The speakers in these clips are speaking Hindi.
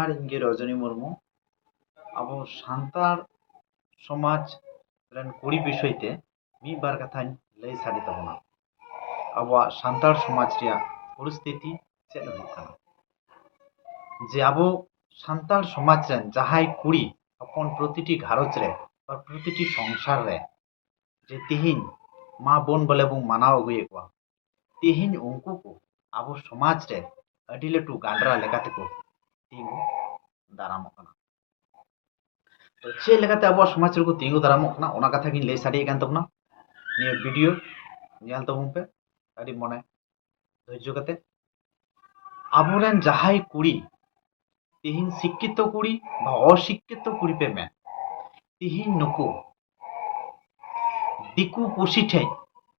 जोहार इंगे रजनी मुर्मू अब सान्ताड़ समाज रेन कुड़ी विषयते मी बार कथाኝ लई साड़ी तबना अब सान्ताड़ समाज रिया परिस्थिति चेद हुयुग काना जे अब सान्ताड़ समाज रेन जहाई कुड़ी अपन प्रतिटी घारज रे बा प्रतिटी संसार रे जे तिहिन मा बोन बोले बुं मानाव अगुए कोआ तिहिन उनको को अब समाज रे अडी लटू गांडरा लेकाते को तिंगु दारामोग काना। तो चेद लेकाते अब समाज रे को तिंगु दारामोग काना ओना कथा गिन लई साड़ी कान तबना निया वीडियो नेल तबुन पे अडी मने धैर्य कते आबोरेन जहाई कुड़ी तिहिन शिक्षित कुड़ी बा अशिक्षित कुड़ी पे में तिहिन नुकु दिकु पुसी ठे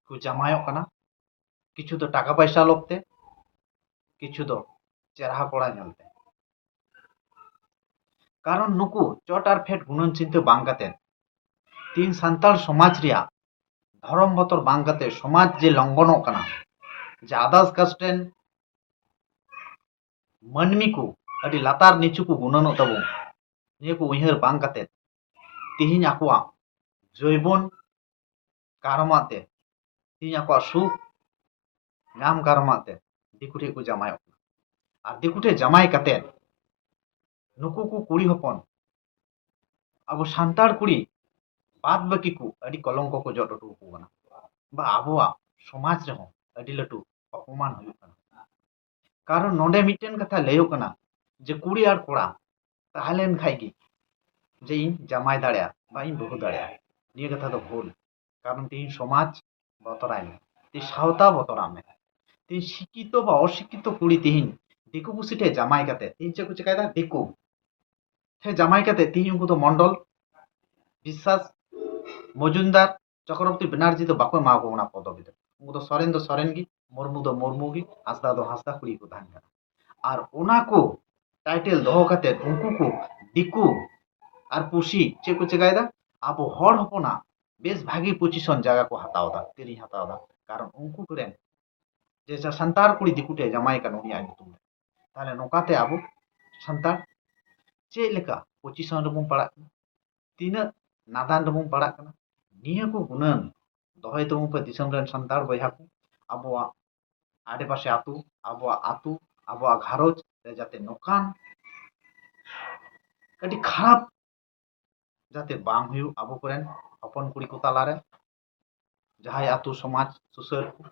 को जामायोग काना किछु तो टाका पैसा लोभते किछु तो चेहरा कोड़ा नेलते कारण नुकु चट आर फेट गुणन चिंते बांग काते तीन सान्ताड़ समाज रिया धर्म बतर बांग काते समाज जे लंघनोग काना जे आदास कास्टेन मानमी को अडी लातार नीचू को गुणनोग तबो निया को उइहर बांग काते तिहिन आकोआ जैबन कारमाते तिहिन आकोआ सुख नाम कारमाते दिकु ठे को जामायोग और दिकु ठे जामाय काते नुकु को कुड़ी हपन अब सान्ताड़ कुड़ी बाद बाकी को अडी कलंक को जट अटू को काना बा आबोआ समाज रे हो अडी लटू अपमान हुयुग काना कारण नोंडे मिटेन कथा लयो काना जे कुड़ी आर कोड़ा ताहलेन खाई गी जे इन जामाय दाड़ेया बा इन बहु दाड़ेया निया कथा तो भूल कारण तीन समाज बतराय में ती सावता बतरा में तीन शिक्षित बा अशिक्षित कुड़ी तिहिन दिकु पुसी ठे जामाय काते तीन चे को चिकायदा दिकु ठे जामाय काते तीन उनको तो मंडल विश्वास मजुमदार चक्रवर्ती बनर्जी तो बाको मा को पदवी उनको तो सरेन गी मुर्मू गी हांसदा दो हांसदा कुड़ी को ताहन काना और ओना को टाइटल दोहो काते उनको को दिकु और पुसी चे को चिकायदा अब हर हपना बेस भागी पोजिशन जगह को हतावदा किरी हतावदा कारण उनको करेन जे सान्ताड़ कुड़ी दिकु ठे जामाय कान उनिया नुतुम ताहले नोकाते अब सान्ताड़ चे लेका पोजिशन रे बुं पड़ा तीना नादान रे बुं पड़ा काना निया को गुणन दोहय तबुन पे दिसम रेन सान्ताड़ बयहा को आबोआ आडे पाशे आतु आबोआ घारज रे जाते नोकान अडी खराब जाते बांग हुयु आबो कोरेन हपन कुड़ी को तालारे जहाय आतु समाज सुसर को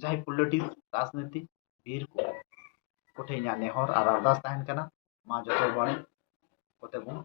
जहाय पॉलिटिक्स राजनीति बीर को कोठे इन्या नेहर और अरदास ताहन काना मा जतो बणे कोते बुं